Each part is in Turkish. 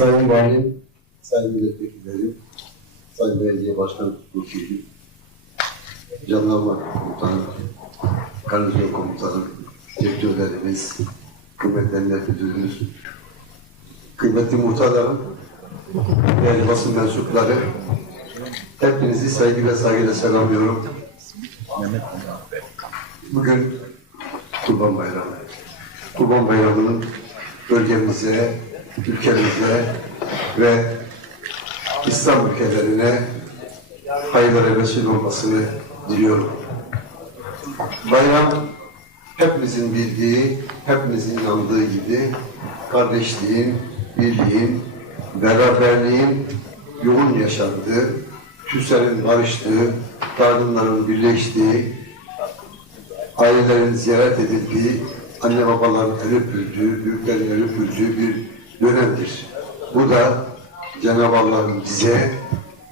Sayın Valim, Sayın Milletvekillerim, Sayın Belediye Başkanı Tutukluyum, Jandarma Komutanı, Garnizon Komutanı, direktörlerimiz, kıymetli emniyet müdürümüz, kıymetli muhtarlarım, değerli basın mensupları, hepinizi saygı ve saygıyla selamlıyorum. Bugün Kurban Bayramı. Kurban Bayramı'nın bölgemize, ülkemize ve İslam ülkelerine hayırlara vesile olmasını diliyorum. Bayram hepimizin bildiği, hepimizin inandığı gibi kardeşliğin, birliğin, beraberliğin yoğun yaşandığı, küslerin barıştığı, dargınların birleştiği, ailelerin ziyaret edildiği, anne babaların el öpüldüğü, büyüklerin el öpüldüğü bir dönemdir. Bu da Cenab-ı Allah'ın bize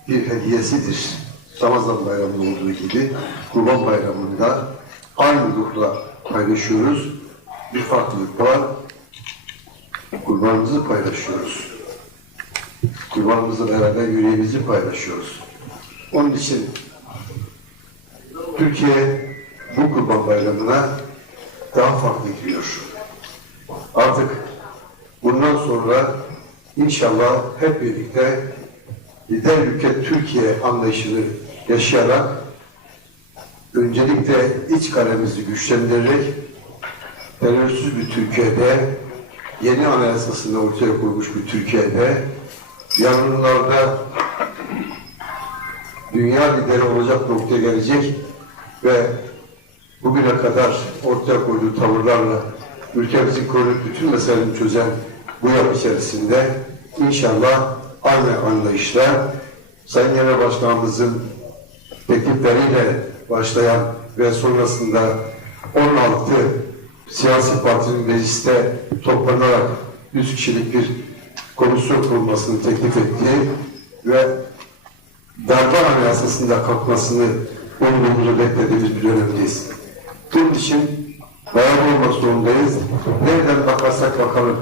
bir hediyesidir. Ramazan bayramı olduğu gibi Kurban bayramında aynı ruhla paylaşıyoruz. Bir farklılık var. Kurbanımızı paylaşıyoruz. Kurbanımızla beraber yüreğimizi paylaşıyoruz. Onun için Türkiye bu Kurban Bayramı'na daha farklı giriyor. Artık bundan sonra inşallah hep birlikte lider ülke Türkiye anlayışını yaşayarak öncelikle iç kalemizi güçlendirerek terörsüz bir Türkiye'de yeni anayasasını ortaya koymuş bir Türkiye'de yarınlarda dünya lideri olacak noktaya gelecek ve bugüne kadar ortaya koyduğu tavırlarla ülkemizin konuyu bütün meselelerini çözen bu yapı içerisinde inşallah aynı anlayışla Sayın Genel Başkanımızın teklifleriyle başlayan ve sonrasında 16 siyasi partinin mecliste toplanarak 100 kişilik bir komisyon kurulmasını teklif ettiği ve darbe anayasasında kalkmasını umduğumuzu beklediğimiz bir dönemdeyiz. Bunun için dayalı olmak zorundayız. Nereden bakarsak bakalım,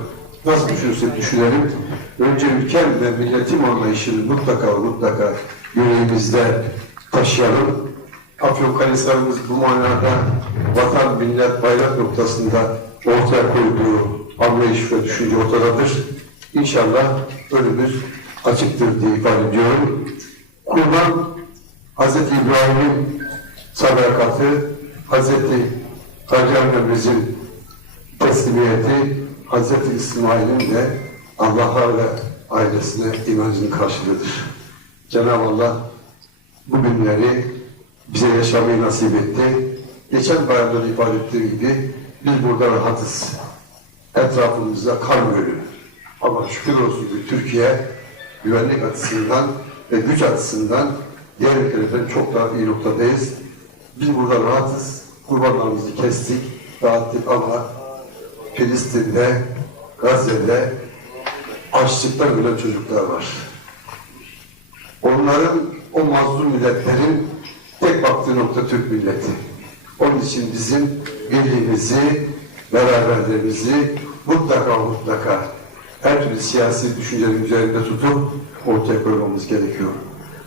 nasıl düşünürsek düşünelim. Önce ülkem ve milletim anlayışını mutlaka mutlaka yüreğimizde taşıyalım. Afyonkarahisar'ımız bu manada vatan, millet, bayrak noktasında ortaya koyduğu anlayış ve düşünce ortadadır. İnşallah önümüz açıktır diye ifade ediyorum. Kurban Hz. İbrahim'in sadakati, Hz. Peygamberimizin teslimiyeti, Hz. İsmail'in de Allah'a ve ailesine inancının karşılığıdır. Cenab-ı Allah bu günleri bize yaşamayı nasip etti. Geçen bayramda da ifade ettiğim gibi biz burada rahatız. Etrafımızda kalmıyor. Ama şükür olsun ki Türkiye güvenlik açısından ve güç açısından diğer ülkelerden çok daha iyi noktadayız. Biz burada rahatız. Kurbanlarımızı kestik, dağıttık ama Filistin'de, Gazze'de açlıktan ölen çocuklar var. Onların, o mazlum milletlerin tek baktığı nokta Türk milleti. Onun için bizim birliğimizi, beraberliğimizi mutlaka mutlaka her türlü siyasi düşüncenin üzerinde tutup ortaya koymamız gerekiyor.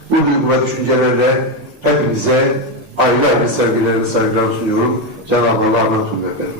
Bu duygu ve düşüncelerle hepinize ayrı ayrı sevgilerimi, saygılarımı sunuyorum. Cenab-ı Allah'a emanet olun efendim.